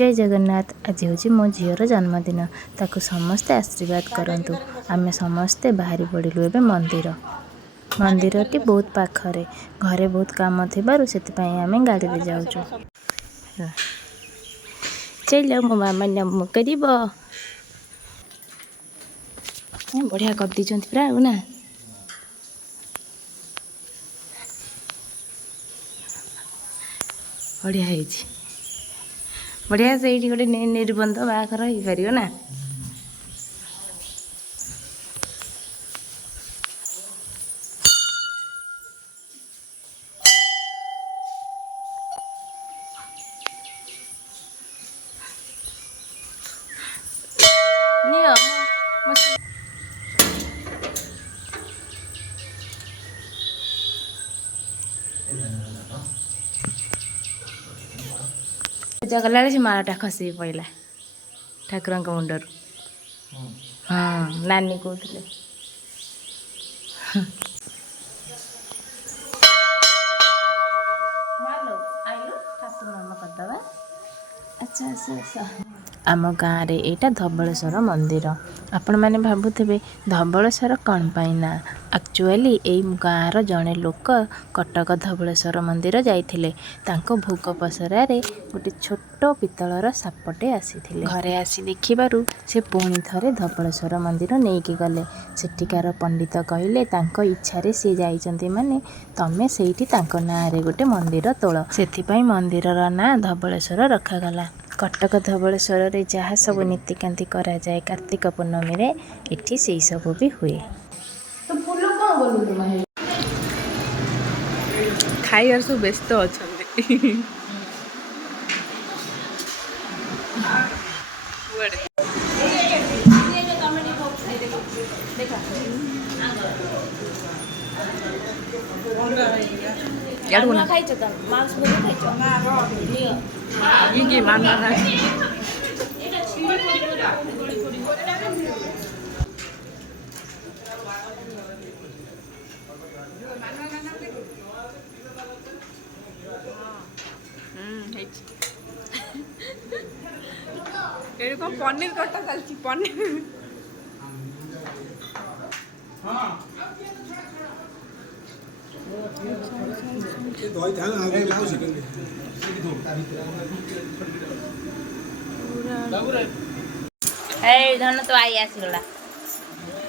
जय जगन्नाथ। आज हूँ मो झीर जन्मदिन, ताकू समस्ते आशीर्वाद करंतु। आमे समस्ते बाहरी पड़िलु एबे मंदिर टी बहुत पाखरे, घरे बहुत काम थिबारु सेतिपई आमे गाड़ी रे जाउछु। चलो मो मामा नम करिब। बढ़िया कर दीचंती पूरा ना। बढ़िया ହେଇଛି। बढ़िया से गोटे निबंध बाहर हो पार ना। पूजा कला से मालाटा खसी पड़ा ठाकुर मुंडर। हाँ नानी कहते अच्छा अच्छा अच्छा। आम गाँव रे एटा धबलेश्वर मंदिर। आपण मैंने भावुथे धबलेश्वर कौन पाई ना, एक्चुअली यही गाँवर जड़े लोक कटक धबलेश्वर मंदिर जाइथिले। तांको भोग पसरारे गोटे छोट पितलर सापटे आसीथिले। घरे आसी देखिबारु से पुणी थरे धबलेश्वर मंदिर नेइकी गले। सेठिकार पंडित कहले तांको इच्छारे सी जाइचंती माने तमे सेठी तांको नाँ रे गोटे मंदिर तोल। सेथिपई मंदिरर नाँ धबलेश्वर रखागला। कटक धबलेश्वर रे जहाँ सब नीतिकांति करा जाए कार्तिक पूर्णमी रे एठी सेई सब भी हुए। तो फूल कौन बोलू तुम खाइबार सब व्यस्त अछंती। याडू ना खाइछ त मांस मुझे खाइछ ना रो लियो ये की मानना ना एटा छिड़ी पड़ी गोली एरकम पनीर कट्टा चलछि पनीर। हां दही थाल आगे लाओ सेकंड ए धन तो आई आसीगला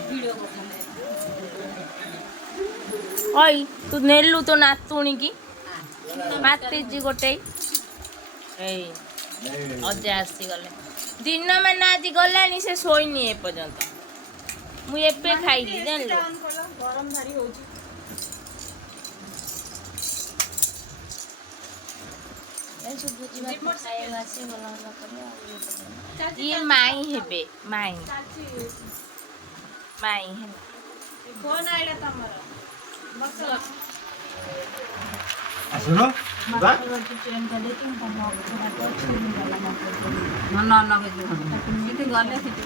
वीडियो ओई तू नेलु तो नातुणी की माती जी गोटे ए अजा आसी गले दिन मैंने आज गलानी से सोईनी ए पर्यंत मु एपे खाइली जानलो गरम भारी होची। ये माई हेबे माई माई है फोन आइला तमर मसला सुनो बा ट्रेन का देती हूं ना ना ना सीटी गले सीटी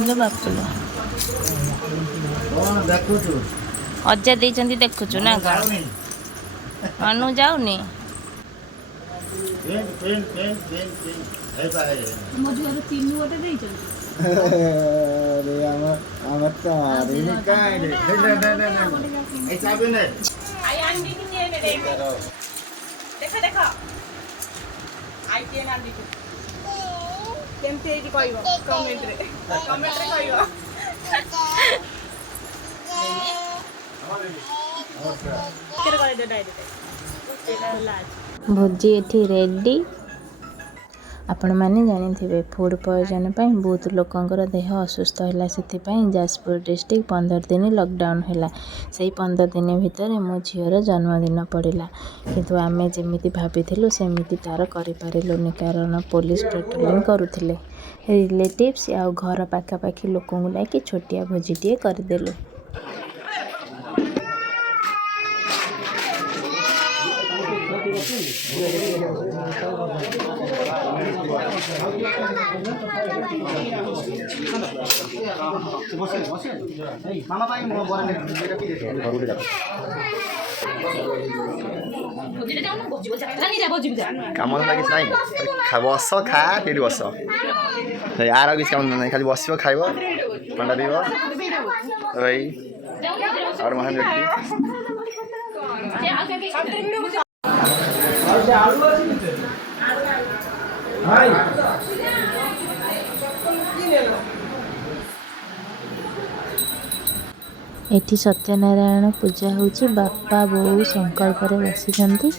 इलो बापुलो कौन देखु छु अज्जा देइचंती देखुछु ना का अनु जाउनी पेन हे पाए मधुर तीन गोटे देइचंती। अरे हम तो रे काय रे ए चाबी ने आई आंटी की ने दे देखा देखा आई के आंटी को केमते एजी कहइबो कमेंट रे कहइबो केरे करे दे डायरेक्ट भोजी एठी रेडी। आपण माने जानिथिबे फूड पॉइजन पई बहुत लोकंकर देह असुस्थ होला, सेथिपई जाजपुर डिस्ट्रिक्ट 15 दिन लॉकडाउन होला। सेही 15 दिन भितर मो झीर जन्मदिन पड़िला, किंतु आमे जेमिति भाबिथिलु सेमिति तार करि पारिलुनी, कारण पुलिस पेट्रोलिंग करुथिले। रिलेटिव्स आ घर पाखापाखि लोकंगु लाइक छोटिया भोजीटिए करदेलु। मामा पाई म बराले କାମ ଧନ୍ଦା କିଛି ନାହିଁ ବସ ଖା ସେଇଠି ବସ ଆର କିଛି କାମ ଧନ୍ଦା ନାହିଁ ଖାଲି ବସିବ ଖାଇବ ଥଣ୍ଡା ପିଇବ ଭାଇ और महान व्यक्ति एठी सत्यनारायण पूजा होची बापा बोऊ संकल्प रे बसिछंती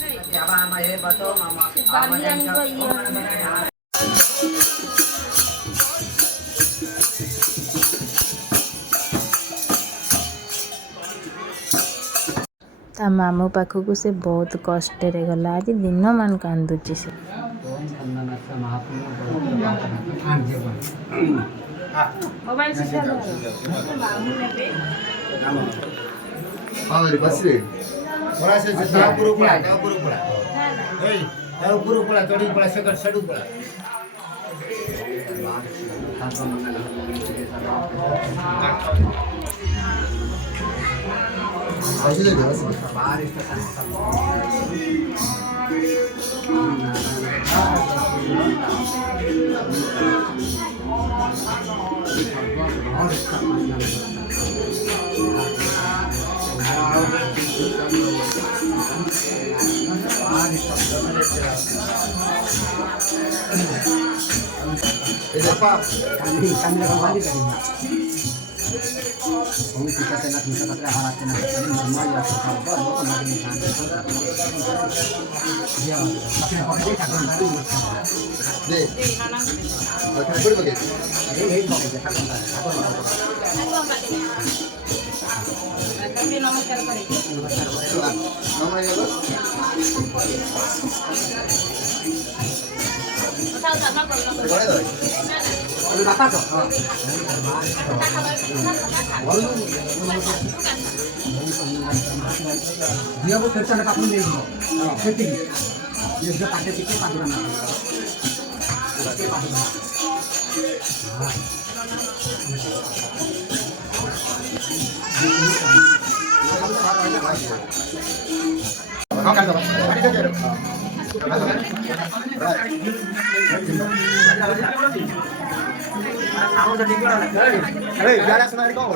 ता मामू पाखकू से बहुत कष्ट रे गला आज दिन मान कांदुची से हाँ मेरी बस रे बड़ा से ता ऊपर पड़ा ए ता ऊपर पड़ा चढ़ी पड़ा सेकंड साइड पड़ा ऐसे ले बस Ini apa? Kami kembali dari mana? Kami kita telah bisa terhadap kami semua ya sahabat bukan lagi ya tapi apa sih kan tadi deh oke berbagi ini bagus ya kan tapi nomor apa namanya apa Bapak tuh. Dia mau kerja dekat pun dia. Setting. Dia sudah pakai tiket panggilan. Biar sunar kau.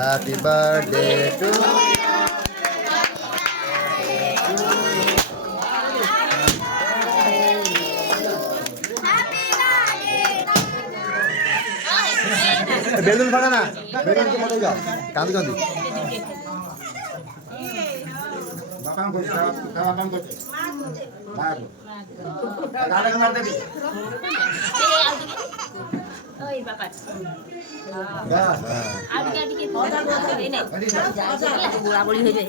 Happy birthday to you. Balloon ଫଟା ନା balloon କୁ ଫଟେଇ ଯାଅ କାନ୍ଦୁଛନ୍ତି ବାପାଙ୍କୁ କହୁଛି ତା ବାପାଙ୍କୁ କହୁଛି ମାର ଗାଡା ମାର ଦେ ओए बाबा ଯା आदि के पौधा बोलते हैं नहीं गोला गोली हो जाए